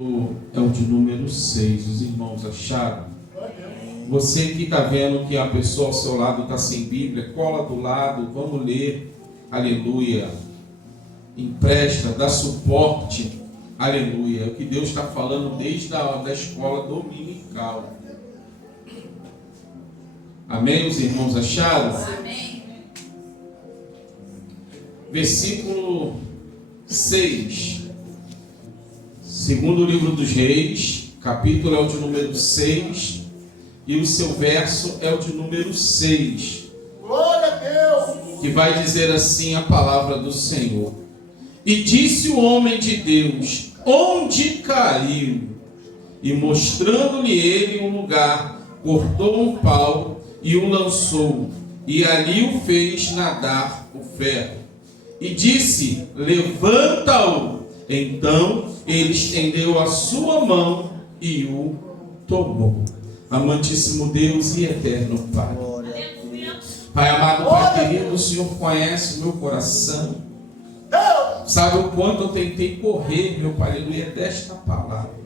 É o de número 6. Os irmãos acharam? Você que está vendo que a pessoa ao seu lado está sem Bíblia, cola do lado, vamos ler, aleluia, empresta, dá suporte, aleluia, é o que Deus está falando desde da escola dominical. Amém? Os irmãos acharam? Amém. Versículo 6. Segundo livro dos Reis, capítulo é o de número 6, e o seu verso é o de número 6. Glória a Deus! Que vai dizer assim a palavra do Senhor. E disse o homem de Deus: onde caiu? E mostrando-lhe ele um lugar, cortou um pau e o lançou, e ali o fez nadar o ferro. E disse: levanta-o. Então ele estendeu a sua mão e o tomou. Amantíssimo Deus e eterno Pai. Pai amado, Pai querido, o Senhor conhece o meu coração. Sabe o quanto eu tentei correr, meu Pai, aleluia, desta palavra.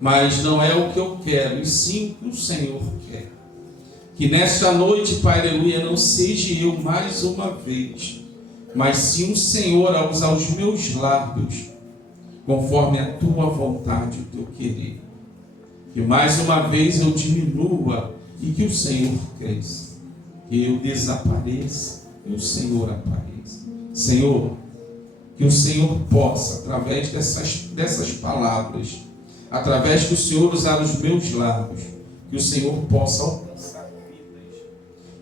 Mas não é o que eu quero, e sim o que o Senhor quer. Que nesta noite, Pai, aleluia, não seja eu mais uma vez, mas sim o Senhor a usar os meus lábios, conforme a tua vontade e o teu querer. Que mais uma vez eu diminua e que o Senhor cresça. Que eu desapareça e o Senhor apareça. Senhor, que o Senhor possa, através dessas palavras, através que o Senhor usar os meus lábios, que o Senhor possa alcançar vidas.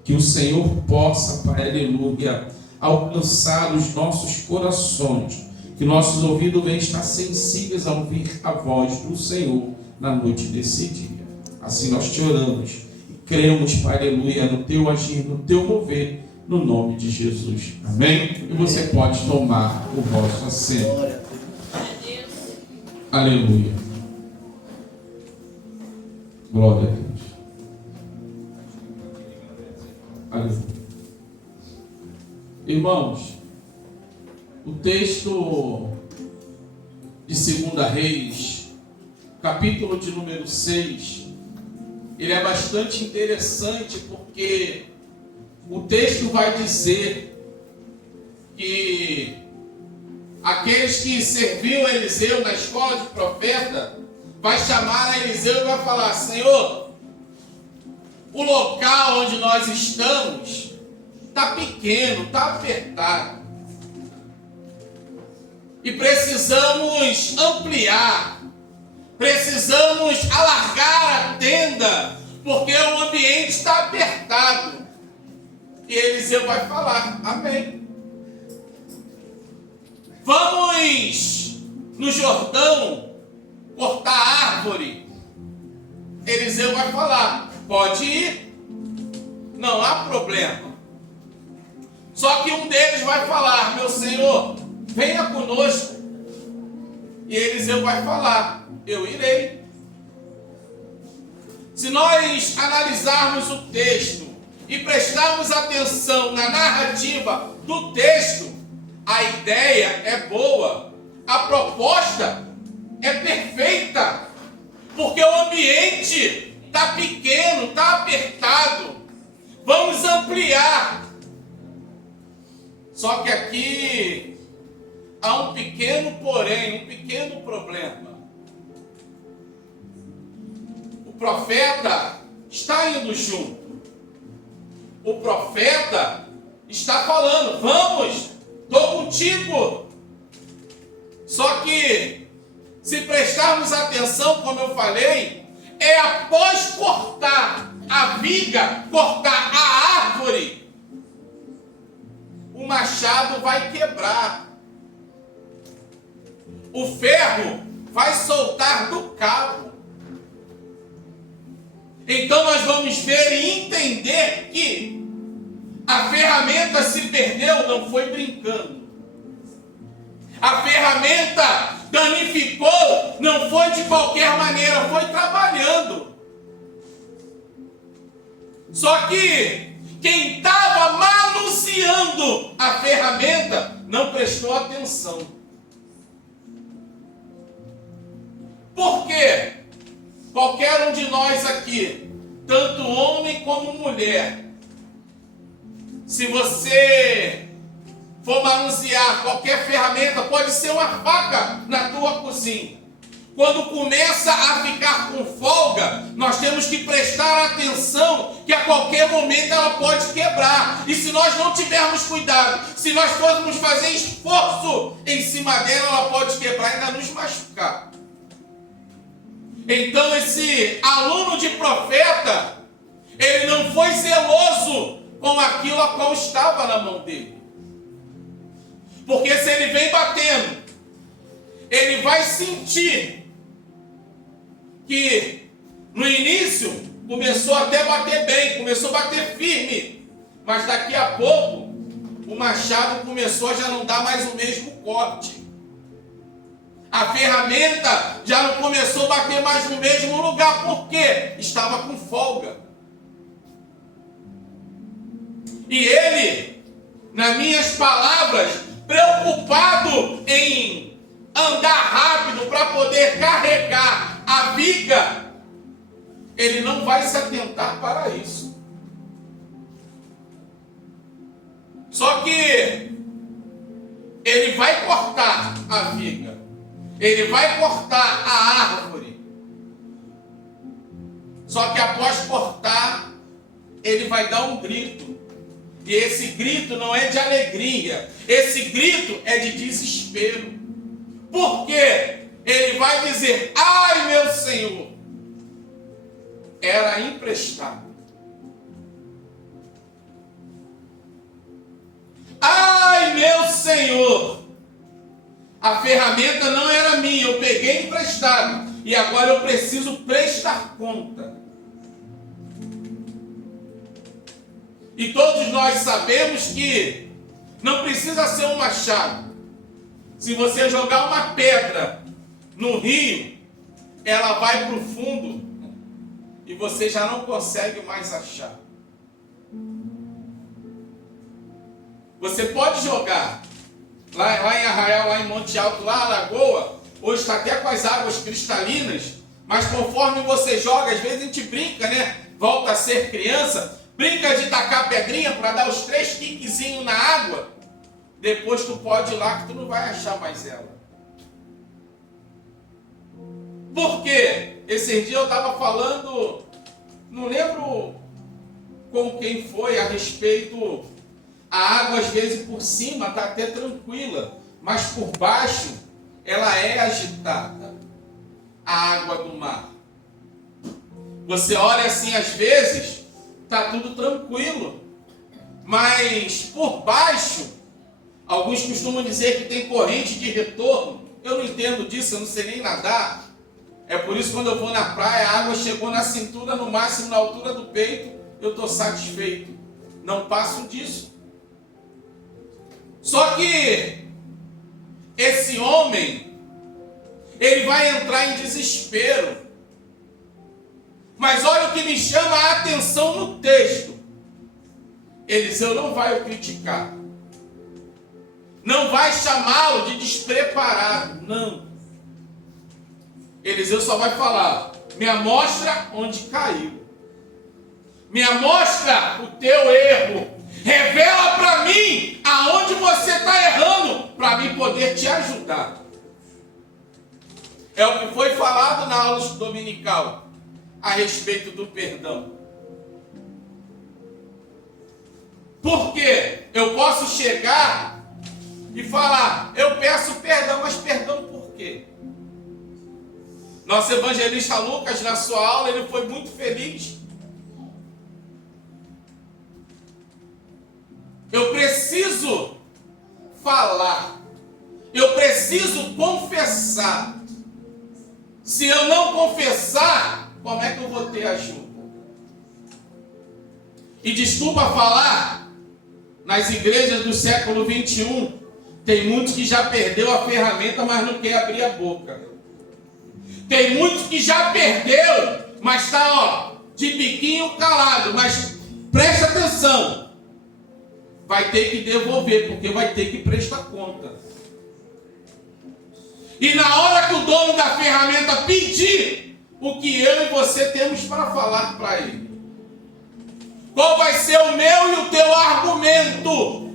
Que o Senhor possa, Pai, aleluia, alcançar os nossos corações, que nossos ouvidos venham estar sensíveis a ouvir a voz do Senhor na noite desse dia. Assim nós te oramos e cremos, Pai, aleluia, no teu agir, no teu mover, no nome de Jesus. Amém? E você pode tomar o vosso assento. Aleluia. Glória a Deus. Aleluia. Irmãos, o texto de 2 Reis, capítulo de número 6, ele é bastante interessante porque o texto vai dizer que aqueles que serviam a Eliseu na escola de profeta vai chamar a Eliseu e vai falar: Senhor, o local onde nós estamos está pequeno, está apertado. E precisamos ampliar, precisamos alargar a tenda, porque o ambiente está apertado. E Eliseu vai falar: amém. Vamos no Jordão cortar árvore. Eliseu vai falar: pode ir, não há problema. Só que um deles vai falar: meu Senhor, venha conosco. E Eliseu vai falar: eu irei. Se nós analisarmos o texto e prestarmos atenção na narrativa do texto, a ideia é boa, a proposta é perfeita, porque o ambiente está pequeno, está apertado. Vamos ampliar. Só que aqui há um pequeno porém, um pequeno problema. O profeta está indo junto. O profeta está falando: vamos, estou contigo. Só que, se prestarmos atenção, como eu falei, é após cortar a viga, cortar a árvore, o machado vai quebrar. O ferro vai soltar do cabo. Então nós vamos ver e entender que a ferramenta se perdeu, não foi brincando. A ferramenta danificou, não foi de qualquer maneira, foi trabalhando. Só que quem estava manuseando a ferramenta não prestou atenção. Por quê? Qualquer um de nós aqui, tanto homem como mulher, se você for manusear qualquer ferramenta, pode ser uma faca na tua cozinha. Quando começa a ficar com folga, nós temos que prestar atenção que a qualquer momento ela pode quebrar. E se nós não tivermos cuidado, se nós formos fazer esforço em cima dela, ela pode quebrar e ainda nos machucar. Então esse aluno de profeta, ele não foi zeloso com aquilo a qual estava na mão dele. Porque se ele vem batendo, ele vai sentir que no início começou até a bater bem, começou a bater firme, mas daqui a pouco o machado começou a já não dar mais o mesmo corte. A ferramenta já não começou a bater mais no mesmo lugar, porque estava com folga. E ele, nas minhas palavras, preocupado em andar rápido para poder carregar a viga, ele não vai se atentar para isso. Só que ele vai cortar a viga, ele vai cortar a árvore. Só que após cortar, ele vai dar um grito. E esse grito não é de alegria, esse grito é de desespero. Por quê? Ele vai dizer: ai meu Senhor, era emprestado. Ai meu Senhor, a ferramenta não era minha, eu peguei emprestado e agora eu preciso prestar conta. E todos nós sabemos que não precisa ser um machado. Se você jogar uma pedra no rio, ela vai para o fundo e você já não consegue mais achar. Você pode jogar lá em Arraial, lá em Monte Alto, lá na Lagoa, hoje está até com as águas cristalinas, mas conforme você joga, às vezes a gente brinca, né? Volta a ser criança, brinca de tacar pedrinha para dar os 3 quiquezinhos na água, depois tu pode ir lá que tu não vai achar mais ela. Por quê? Esse dia eu estava falando, não lembro com quem foi, a respeito, a água às vezes por cima está até tranquila, mas por baixo ela é agitada, a água do mar. Você olha assim às vezes, está tudo tranquilo, mas por baixo, alguns costumam dizer que tem corrente de retorno. Eu não entendo disso, eu não sei nem nadar. É por isso que quando eu vou na praia, a água chegou na cintura, no máximo na altura do peito, eu estou satisfeito. Não passo disso. Só que esse homem, ele vai entrar em desespero. Mas olha o que me chama a atenção no texto. Eliseu não vai o criticar. Não vai chamá-lo de despreparado. Não. Eliseu só vai falar: me mostra onde caiu. Me mostra o teu erro. Revela para mim aonde você está errando, para mim poder te ajudar. É o que foi falado na aula dominical a respeito do perdão. Porque eu posso chegar e falar: eu peço perdão, mas perdão por quê? Nosso evangelista Lucas, na sua aula, ele foi muito feliz. Eu preciso falar, eu preciso confessar. Se eu não confessar, como é que eu vou ter ajuda? E desculpa falar, nas igrejas do século 21, tem muitos que já perdeu a ferramenta, mas não quer abrir a boca. Tem muitos que já perdeu, mas está de biquinho calado. Mas presta atenção, vai ter que devolver, porque vai ter que prestar conta. E na hora que o dono da ferramenta pedir o que eu e você temos para falar para ele. Qual vai ser o meu e o teu argumento?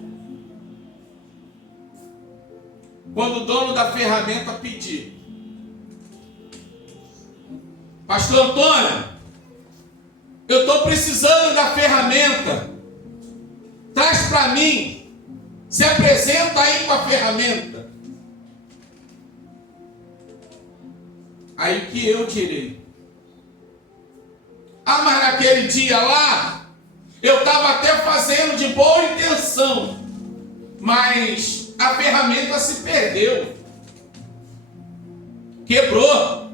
Quando o dono da ferramenta pedir: Pastor Antônio, eu estou precisando da ferramenta, traz para mim, se apresenta aí com a ferramenta. Aí o que eu direi? Ah, mas naquele dia lá, eu estava até fazendo de boa intenção, mas a ferramenta se perdeu, quebrou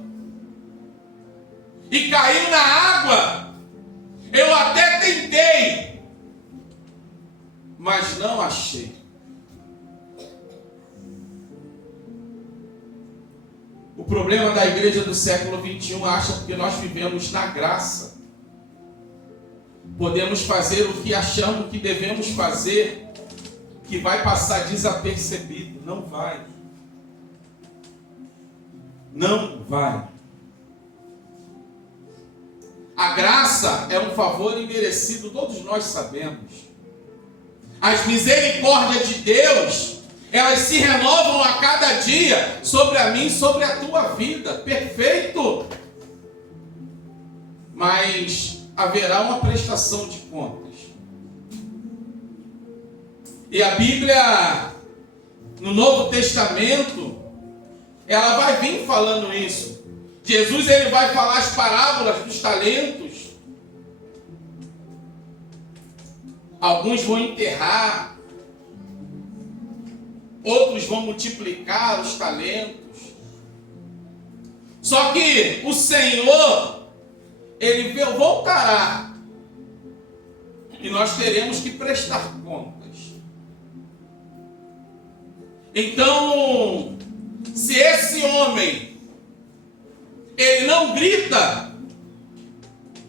e caiu na água. Eu até tentei, mas não achei. O problema da igreja do século 21 acha que nós vivemos na graça. Podemos fazer o que achamos que devemos fazer, que vai passar desapercebido. Não vai. Não vai. A graça é um favor imerecido, todos nós sabemos. As misericórdias de Deus, elas se renovam a cada dia sobre a mim, sobre a tua vida. Perfeito. Mas haverá uma prestação de contas. E a Bíblia, no Novo Testamento, ela vai vir falando isso. Jesus, ele vai falar as parábolas dos talentos. Alguns vão enterrar, outros vão multiplicar os talentos. Só que o Senhor, ele voltará e nós teremos que prestar contas. Então, se esse homem ele não grita,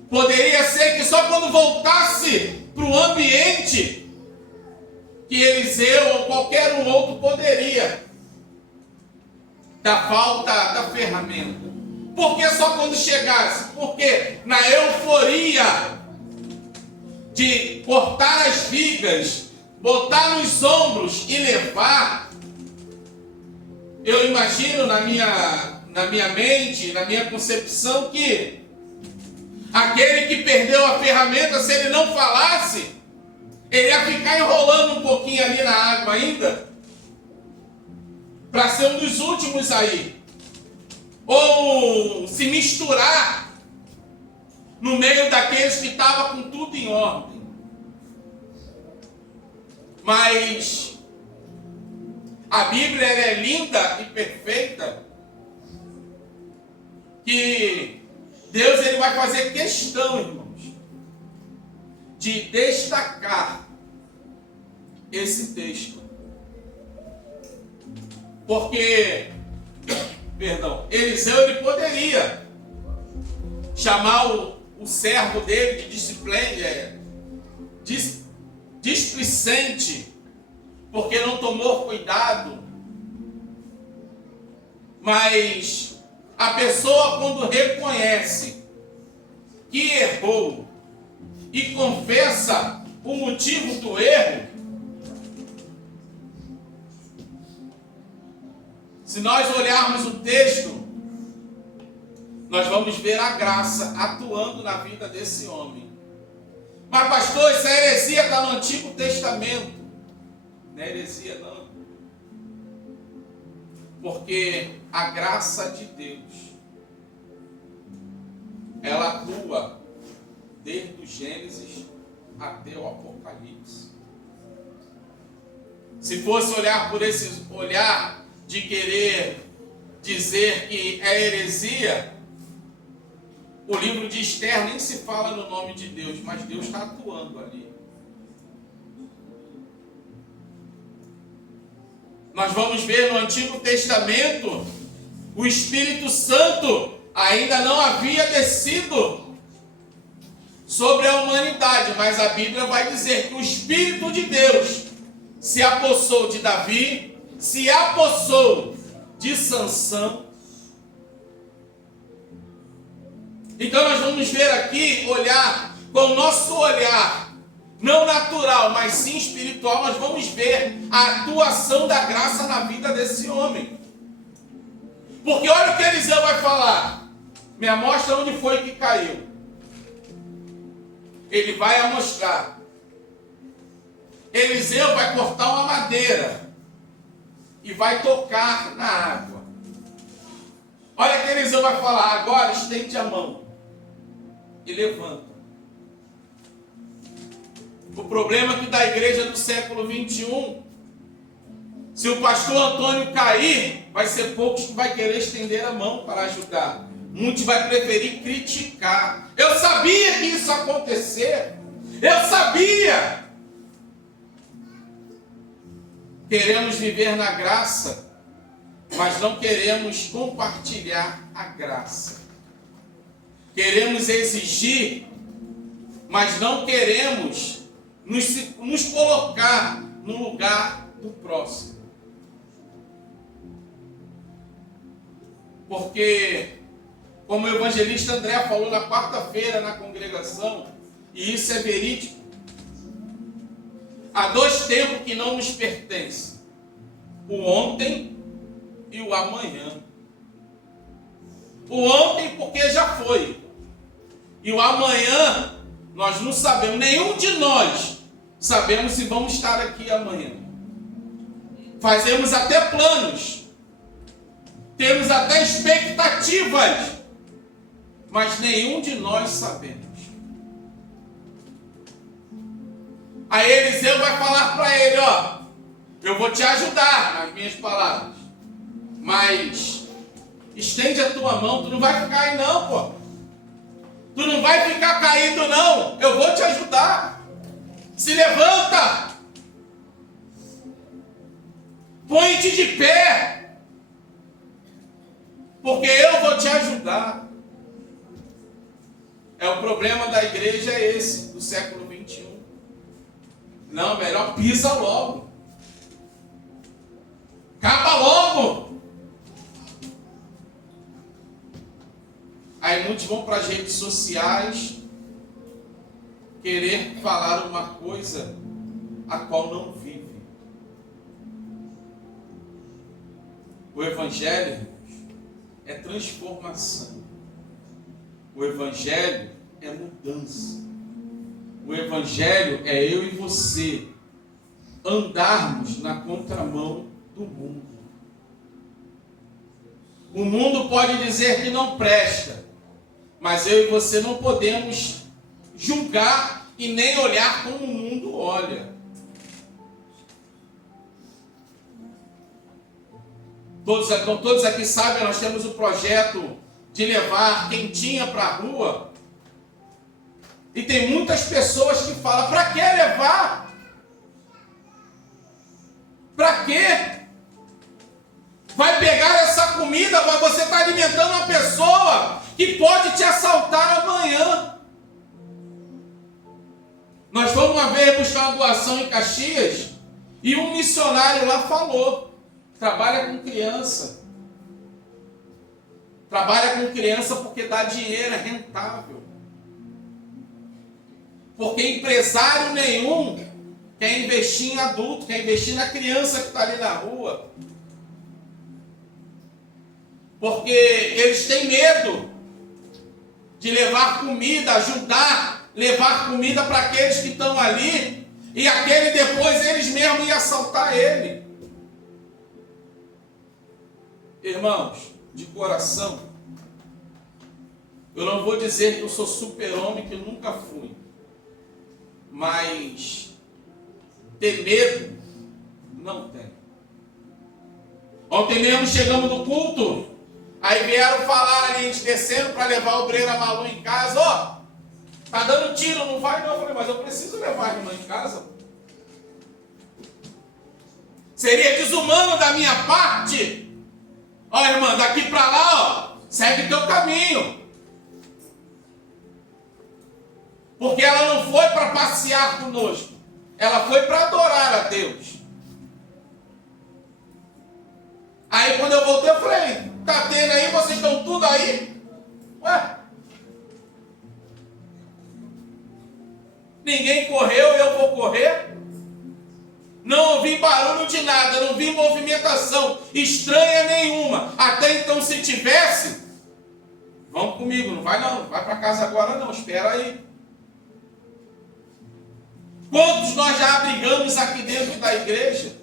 poderia ser que só quando voltasse para o ambiente que Eliseu ou qualquer um outro poderia, da falta da ferramenta. Por que só quando chegasse? Porque na euforia de cortar as vigas, botar nos ombros e levar, eu imagino na minha mente, na minha concepção, que aquele que perdeu a ferramenta, se ele não falasse, ele ia ficar enrolando um pouquinho ali na água ainda, para ser um dos últimos aí. Ou se misturar no meio daqueles que estavam com tudo em ordem. Mas a Bíblia ela é linda e perfeita, que Deus ele vai fazer questão, irmãos, de destacar esse texto. Porque, Eliseu ele poderia chamar o servo dele de displicente, porque não tomou cuidado. Mas a pessoa, quando reconhece que errou e confessa o motivo do erro, se nós olharmos o texto, nós vamos ver a graça atuando na vida desse homem. Mas pastor, essa heresia está no Antigo Testamento. Não é heresia não. Porque a graça de Deus, ela atua desde o Gênesis até o Apocalipse. Se fosse olhar por esse olhar de querer dizer que é heresia, o livro de Esther nem se fala no nome de Deus, mas Deus está atuando ali. Nós vamos ver no Antigo Testamento, o Espírito Santo ainda não havia descido sobre a humanidade, mas a Bíblia vai dizer que o Espírito de Deus se apossou de Davi, se apossou de Sansão. Então nós vamos ver aqui, olhar com o nosso olhar, não natural, mas sim espiritual, nós vamos ver a atuação da graça na vida desse homem. Porque olha o que Eliseu vai falar. Me mostra onde foi que caiu. Ele vai amostrar. Eliseu vai cortar uma madeira e vai tocar na água. Olha o que Eliseu vai falar. Agora estende a mão e levanta. O problema é que da igreja do século 21, se o pastor Antônio cair, vai ser poucos que vai querer estender a mão para ajudar. Muitos vai preferir criticar. Eu sabia que isso ia acontecer. Eu sabia. Queremos viver na graça, mas não queremos compartilhar a graça. Queremos exigir, mas não queremos nos colocar no lugar do próximo. Porque, como o evangelista André falou na quarta-feira na congregação, e isso é verídico, há dois tempos que não nos pertencem: o ontem e o amanhã. O ontem porque já foi, e o amanhã nós não sabemos, nenhum de nós sabemos se vamos estar aqui amanhã. Fazemos até planos, temos até expectativas, mas nenhum de nós sabemos. Aí Eliseu vai falar para ele, ó, eu vou te ajudar nas minhas palavras, mas estende a tua mão, tu não vai ficar aí não, pô. Tu não vai ficar caído não, eu vou te ajudar. Se levanta. Põe-te de pé. Porque eu vou te ajudar. O problema da igreja é esse, do século 21. Não, melhor pisa logo. Acaba logo. Aí muitos vão para as redes sociais querer falar uma coisa a qual não vive. O Evangelho é transformação. O Evangelho é mudança. O Evangelho é eu e você andarmos na contramão do mundo. O mundo pode dizer que não presta, mas eu e você não podemos julgar e nem olhar como o mundo olha. Todos aqui sabem, nós temos o projeto de levar quentinha para a rua. E tem muitas pessoas que falam, para que levar? Para quê? Vai pegar essa comida, você está alimentando uma pessoa que pode te assaltar amanhã. Nós fomos uma vez buscar uma doação em Caxias e um missionário lá falou, trabalha com criança. Trabalha com criança porque dá dinheiro, é rentável. Porque empresário nenhum quer investir em adulto, quer investir na criança que está ali na rua. Porque eles têm medo de levar comida, ajudar, levar comida para aqueles que estão ali, e aquele depois eles mesmos iam assaltar ele. Irmãos, de coração, eu não vou dizer que eu sou super-homem, que eu nunca fui, mas ter medo, não tem. Ontem mesmo chegamos no culto, aí vieram falar ali, a gente descendo para levar o Breira Malu em casa, ó, tá dando tiro, não vai não. Eu falei, mas eu preciso levar a irmã em casa. Seria desumano da minha parte. Ó, irmã, daqui para lá, ó, segue teu caminho. Porque ela não foi para passear conosco, ela foi para adorar a Deus. Aí quando eu voltei, eu falei, tá tendo aí, vocês estão tudo aí? Ué, Ninguém correu, eu vou correr. Não ouvi barulho de nada, não vi movimentação estranha nenhuma. Até então, se tivesse, vamos comigo, não vai para casa agora não, espera aí. Quantos nós já abrigamos aqui dentro da igreja?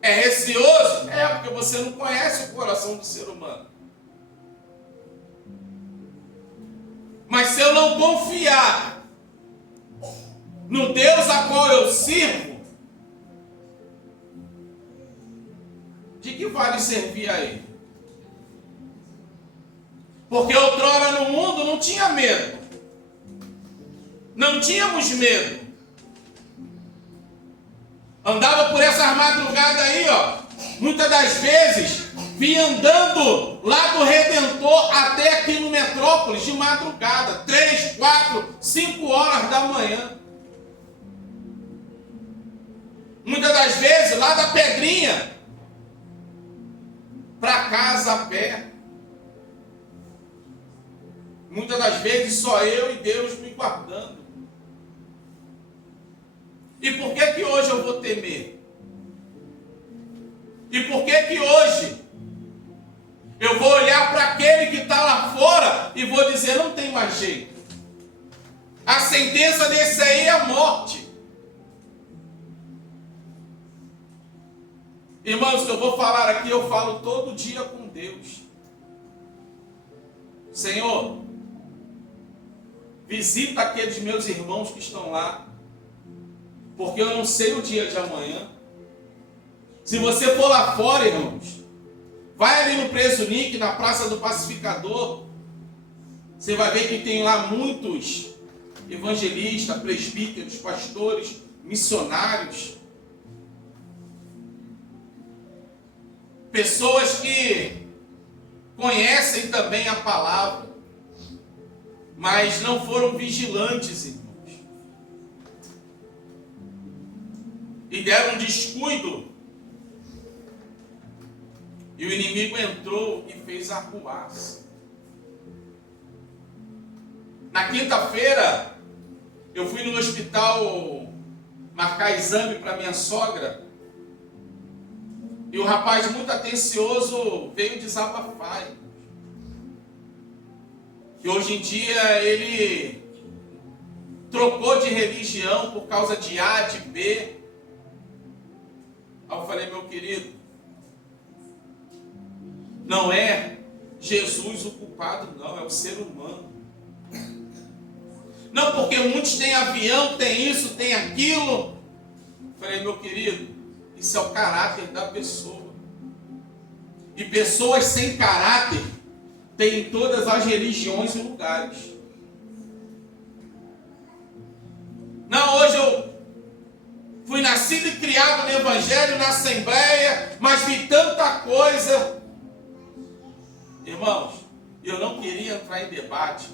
É receoso? É, porque você não conhece o coração do ser humano. Mas se eu não confiar no Deus a qual eu sirvo, de que vale servir a Ele? Porque outrora no mundo não tinha medo. Não tínhamos medo. Andava por essas madrugadas aí, ó. Muitas das vezes, vinha andando lá do Redentor até aqui no Metrópolis de madrugada. 3, 4, 5 horas da manhã. Muitas das vezes, lá da Pedrinha, para casa a pé. Muitas das vezes, só eu e Deus me guardando. E por que hoje eu vou temer? E por que hoje eu vou olhar para aquele que está lá fora e vou dizer, não tem mais jeito? A sentença desse aí é a morte. Irmãos, que eu vou falar aqui, eu falo todo dia com Deus. Senhor, visita aqueles meus irmãos que estão lá. Porque eu não sei o dia de amanhã. Se você for lá fora, irmãos, vai ali no Preso Nick, na Praça do Pacificador. Você vai ver que tem lá muitos evangelistas, presbíteros, pastores, missionários. Pessoas que conhecem também a palavra, mas não foram vigilantes, irmãos. E deram um descuido. E o inimigo entrou e fez arruaça. Na quinta-feira, eu fui no hospital marcar exame para minha sogra. E o rapaz muito atencioso veio desabafar. Que hoje em dia ele trocou de religião por causa de A, de B. Aí eu falei, meu querido, não é Jesus o culpado, não, é o ser humano. Não, porque muitos têm avião, tem isso, tem aquilo. Eu falei, meu querido, isso é o caráter da pessoa. E pessoas sem caráter tem em todas as religiões e lugares. Não, hoje eu fui nascido e criado no Evangelho, na Assembleia, mas vi tanta coisa. Irmãos, eu não queria entrar em debate,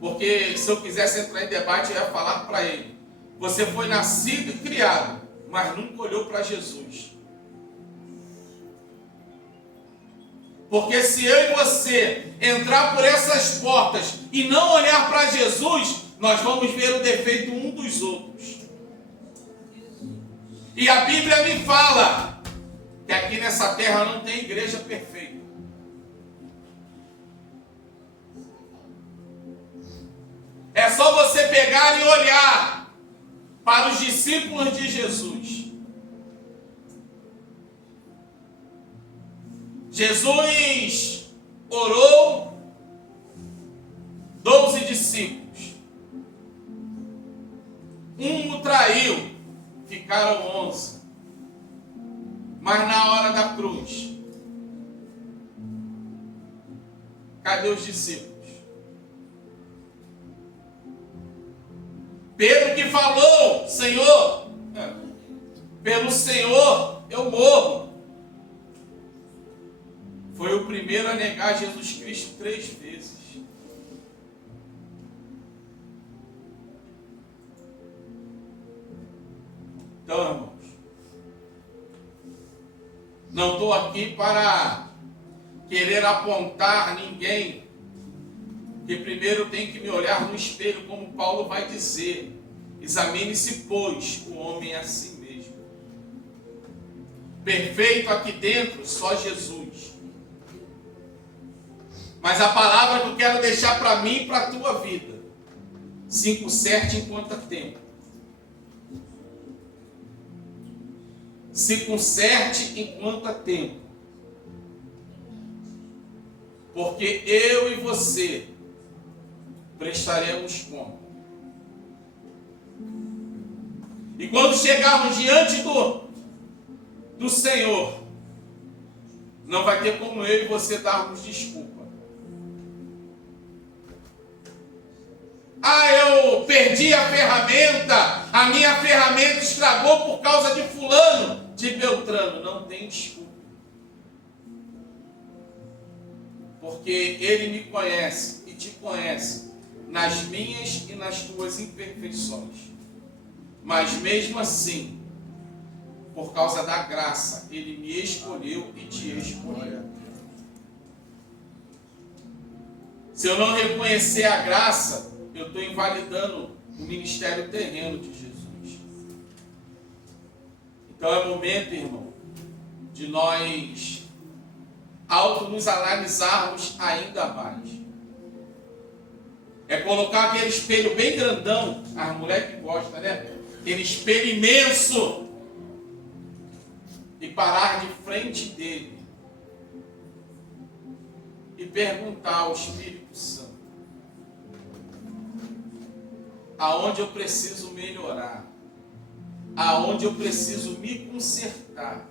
porque se eu quisesse entrar em debate, eu ia falar para ele, você foi nascido e criado, mas nunca olhou para Jesus. Porque se eu e você entrar por essas portas e não olhar para Jesus, nós vamos ver o defeito um dos outros. E a Bíblia me fala que aqui nessa terra não tem igreja perfeita. É só você pegar e olhar para os discípulos de Jesus. Jesus orou 12 discípulos. Um o traiu, ficaram 11. Mas na hora da cruz, cadê os discípulos? Pedro que falou, Senhor, pelo Senhor eu morro. Foi o primeiro a negar Jesus Cristo 3 vezes. Então, irmãos, não estou aqui para querer apontar ninguém Porque primeiro eu tenho que me olhar no espelho, como Paulo vai dizer. Examine-se, pois, o homem é a si mesmo. Perfeito aqui dentro, só Jesus. Mas a palavra que eu quero deixar para mim e para a tua vida: se conserte enquanto há tempo. Se conserte enquanto há tempo. Porque eu e você prestaremos conta. E quando chegarmos diante do Senhor, não vai ter como eu e você darmos desculpa. Ah, eu perdi a ferramenta, a minha ferramenta estragou por causa de fulano, de Beltrano. Não tem desculpa. Porque Ele me conhece e te conhece nas minhas e nas tuas imperfeições. Mas mesmo assim, por causa da graça, Ele me escolheu e te escolheu. Se eu não reconhecer a graça, eu estou invalidando o ministério terreno de Jesus. Então é momento, irmão, de nós nos analisarmos ainda mais. É colocar aquele espelho bem grandão, as mulheres que gostam, né? Aquele espelho imenso, e parar de frente dele e perguntar ao Espírito Santo: aonde eu preciso melhorar, aonde eu preciso me consertar.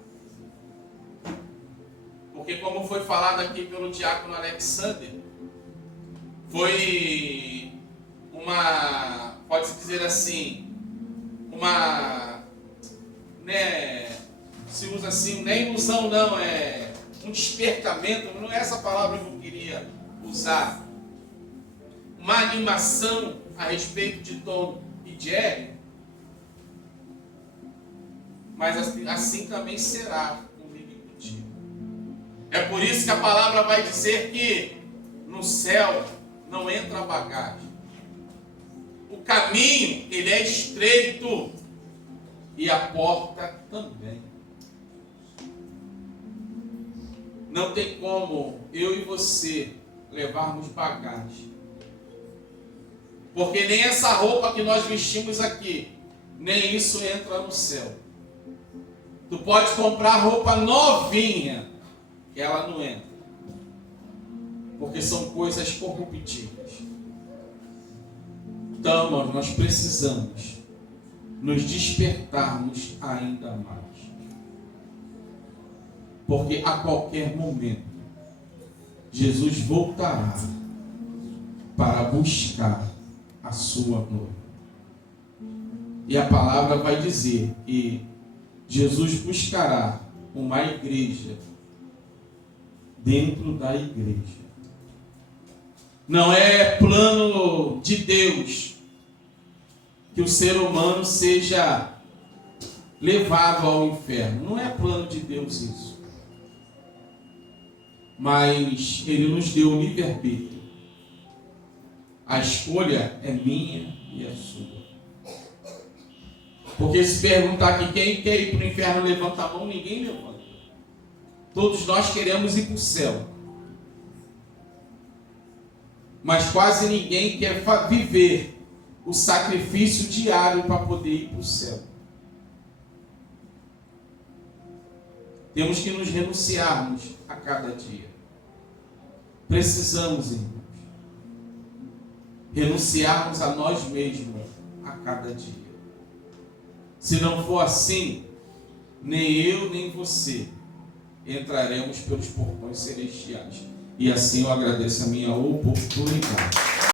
Porque, como foi falado aqui pelo diácono Alexander, foi pode-se dizer assim, se usa assim, não é ilusão não, é um despertamento, não é essa palavra que eu queria usar. Uma animação a respeito de Tom e Jerry, mas assim também será comigo e contigo. É por isso que a palavra vai dizer que no céu não entra bagagem. O caminho, ele é estreito, e a porta também. Não tem como eu e você levarmos bagagem. Porque nem essa roupa que nós vestimos aqui, nem isso entra no céu. Tu pode comprar roupa novinha, que ela não entra. Porque são coisas corruptíveis. Então, nós precisamos nos despertarmos ainda mais. Porque a qualquer momento, Jesus voltará para buscar a sua noiva. E a palavra vai dizer que Jesus buscará uma igreja dentro da igreja. Não é plano de Deus que o ser humano seja levado ao inferno. Não é plano de Deus isso. Mas Ele nos deu o livre-arbítrio. A escolha é minha e é sua. Porque se perguntar aqui quem quer ir para o inferno, levanta a mão, ninguém levanta. Todos nós queremos ir para o céu. Mas quase ninguém quer viver o sacrifício diário para poder ir para o céu. Temos que nos renunciarmos a cada dia. Precisamos, irmãos, renunciarmos a nós mesmos a cada dia. Se não for assim, nem eu nem você entraremos pelos portões celestiais. E assim eu agradeço a minha oportunidade.